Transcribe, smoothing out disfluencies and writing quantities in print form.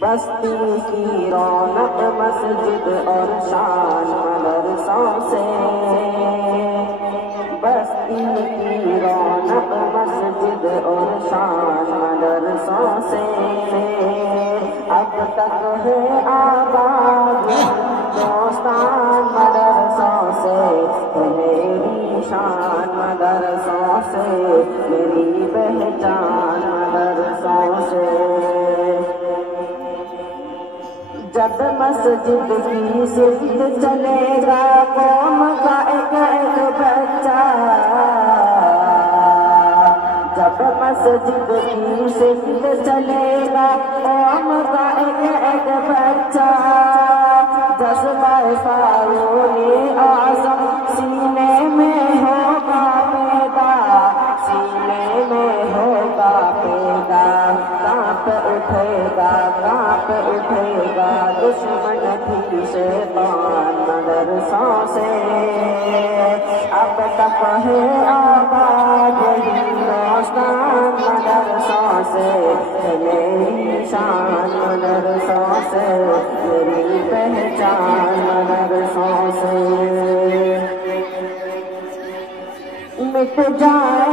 بستی کی رونق مسجد اور شان مدرسوں سے، بستی کی رونق مسجد اور شان مدرسوں سے، اب تک ہے آباد دوستان مدرسوں سے، میری شان مدرسوں سے، میری پہچان مدرسوں سے۔ جب مسجد کی سمت چلے گا قوم کا ایک ایک بچہ، جب مسجد کی سمت چلے گا قوم کا ایک ایک بچہ، جذبہ فاروق اعظم سینے میں ہوگا پیدا، سینے میں ہوگا پیدا، کانپ اٹھے گا کانپ اٹھے گا دشمن بھی شیطان مدرسوں سے، اب تک ہے آباد ہندوستان مدرسوں سے، میری شان مدرسوں سے، میری پہچان مدرسوں سے۔ مٹ جائے